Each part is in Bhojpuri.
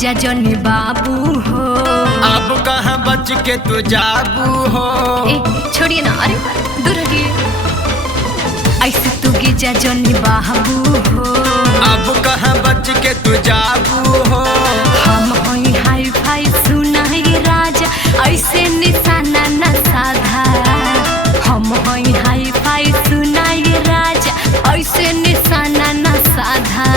गिजा जनी बाबू हो। अब कहाँ बच के तू जाबू हो। ए छोड़िए ना, अरे दूर हटिए। ऐसे तू गिजा जनी बाबू हो। अब कहाँ बच के तू जाबू हो। हम होई हाई फाई सुनाई राजा, ऐसे निशाना न साधा। हम होई हाई फाई सुनाई राजा, ऐसे निशाना न साधा।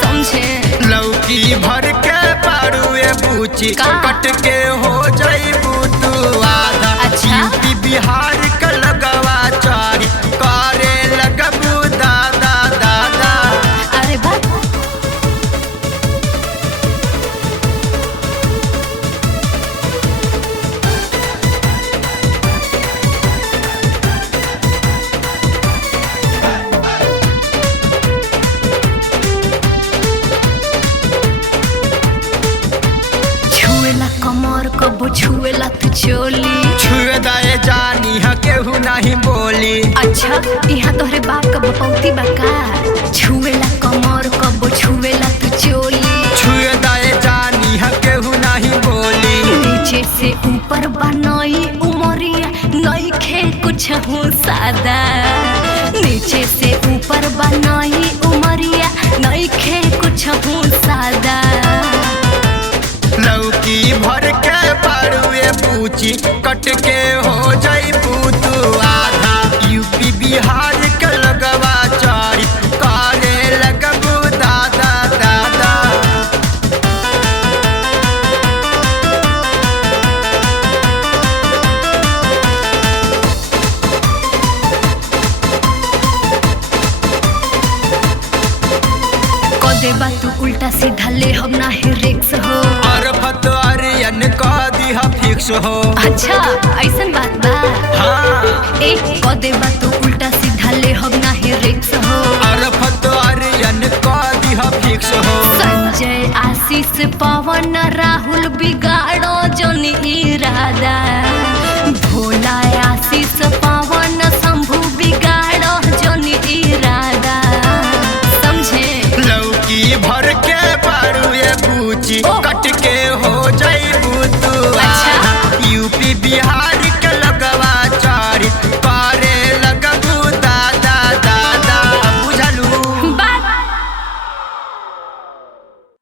समझे? लौकी भर के पारुए बूची कट के हो जाइबू तू आधा। अच्छा? यूपी बिहार का लगवा चारी करे लगबू दादा दादा। अरे बात छुएला कमर कबो छुएला तू चोली। छुए दाए जानी है केहू नहीं बोली। अच्छा यहाँ तोहरे बाप का बपौती बका। छुएला कमर कबो छुएला तू चोली। छुए दाए जानी है केहू नहीं बोली। नीचे से ऊपर बनई उमरिया, नइखे कुछ हूँ सादा। नीचे से ऊपर बनई उमरिया, नइखे कुछ हूँ सादा। लौकी भर के पारुए बूची कट के हो जाइबू तू आधा। यूपी बिहार के लगवा चारी करे लगबू दादा दादा। कदे बा तू उल्टा सीधा ले हम नाही रिक्स हो। और फतवारियन का दिहा फिक्स हो। अच्छा ऐसन बात बा। हाँ ए कदे बा तू